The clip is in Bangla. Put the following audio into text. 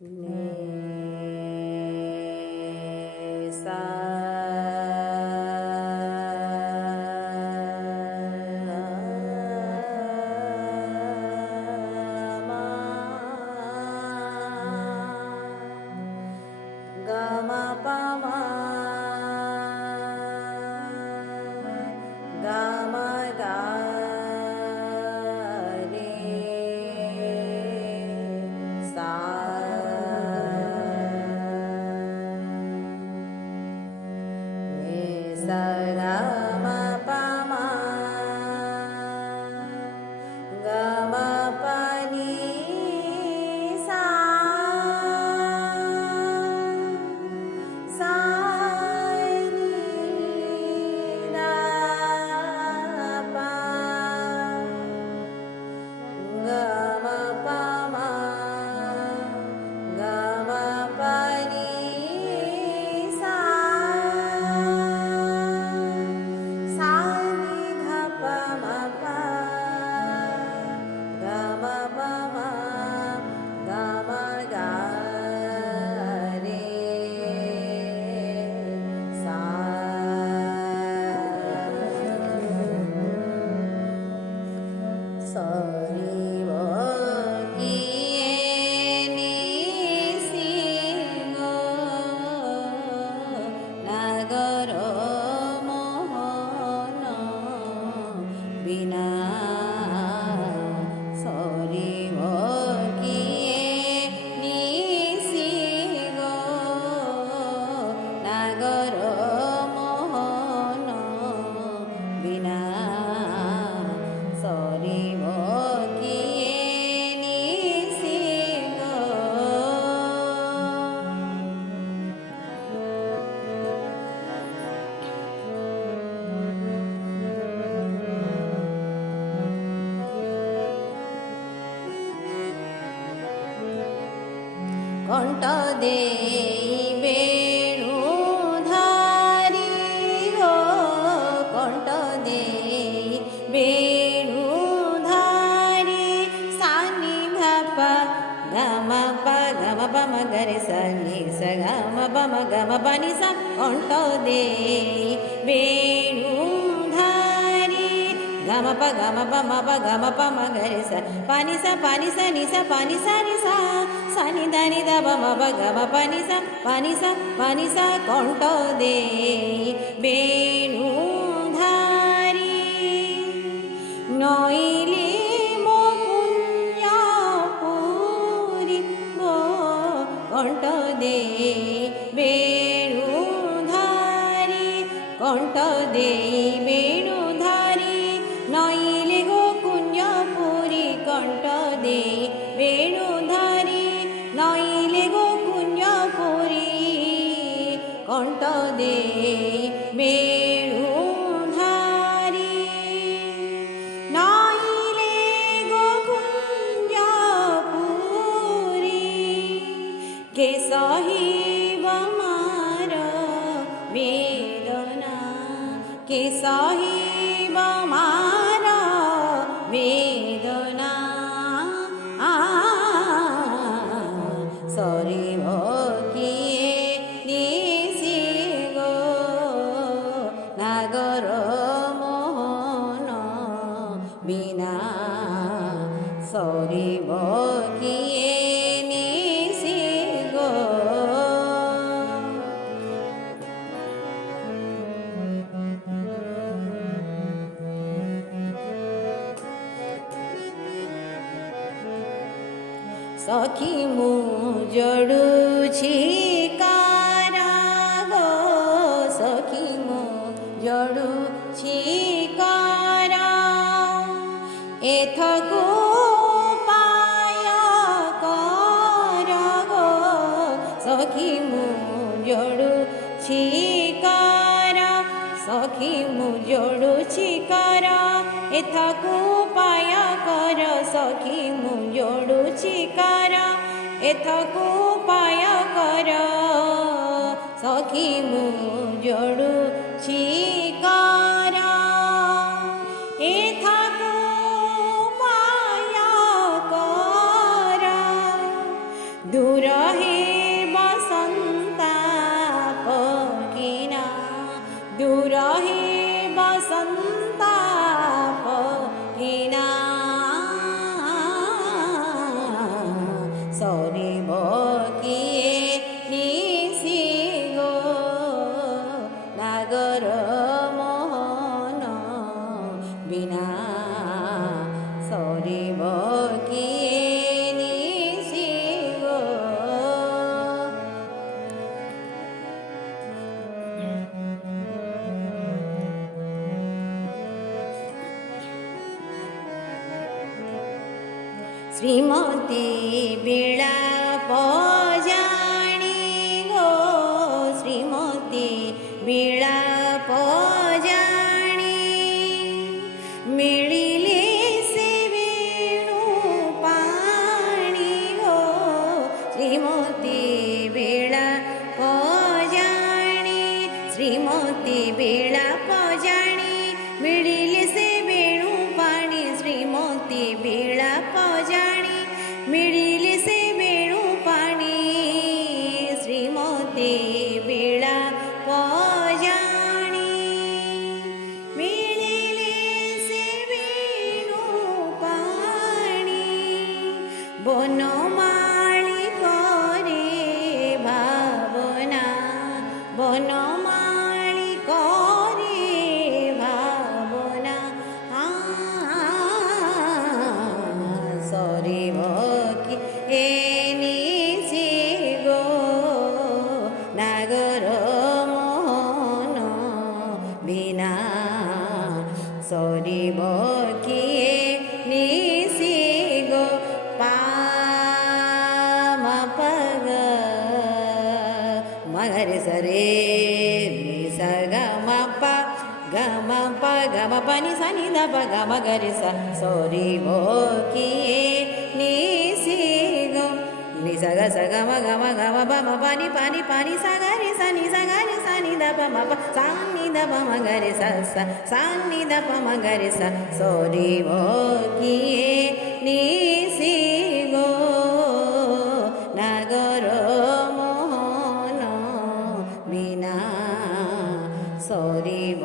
নে সা মা গা মা পা মা গা মা গা রে সা রে সা গা মা পা মা গা মা পা নি সা সা নি দা পা গা মা পা মা গা মা পা নি সা সা নি ধা পা মা পা গা মা পা মা গা মা গা রে সা সরি ব কিয়ে নিসি গো নাগর মোহন বিনা সরি ব কিয়ে নিসি গো নাগর মোহন বিনা সরিব কিয়ে নিসি গো কণ্ঠ দেই বেণুধারী গো কণ্ঠ দেই বেণুধারী সানি ধাপা গামা পা গামা বামা গরে সানি সা গামা বামা গামা বানি সা কণ্ঠ দেই বেণুধারী গামা পা গামা বামা বা গামা পামা গরে সা পানি সা নি সা পানি সা নি সা সানি দানি দা বামা বা গামা পানি সা কণ্ঠ দেই বেণুধারী নইলে মো পুণ্য পুরি গো কণ্ঠ দেই বেণুধারী কণ্ঠ দেই বেণুধারী নইলে গো কুঞ্জ পুরি কণ্ঠ দেই বেণুধারী নইলে গো কুঞ্জ পুরি কণ্ঠ দেই বেণুধারী নইলে গো কুঞ্জ পুরি কে সহিব মার বেদনা কে সহিব মার বেদনা সরিব কিয়ে নিসি গো নাগর মোহন বিনা সরিব কিয়ে নিসি গো সখী মু জড়ুছি কারা গো সখী মু জড়ুছি কারা এথকু পায় কর গো সখী মু জড়ুছি কারা সখী মু জড়ুছি কারা এথকু পায় কর সখী মু জড়ুছি কারা এথকু পায় কর সখী মু জড়ুছি কারা এথকু পায় কর दूर हे बसंता पकिना दूर हे बसंता पकिना सरिब किए निसी गो नागर मोहन बिना सरिब किए निसी गो। श्रीमती बिलाप जाणी गो श्रीमती बिलाप जाणी मिलिले से वेणु पाणी गो श्रीमती बिलाप जाणी श्रीमती बिलाप जाणी मिलिले से वेणु पाणी श्रीमती बिलाप जाणी मिलिले से वेणु पाणी श्रीमती बिलाप जाणी मिलिले से वेणु पाणी बनमाळी करे भावना बनमाळी करे भावना सरिब किए निसी गो नागर मोहन बिना सरिब किए निसी गो पाम पग मगरे सरे निसा गम पनि सनि द प ग म ग रे सा सरिब किए निसी गो नि सा ग म प म पनि पनि पनि सा ग रे सा नि द प म प सा नि द प म ग रे सा नि द प म ग रे सा सरिब किए निसी गो नागर मोहन बिना सरिब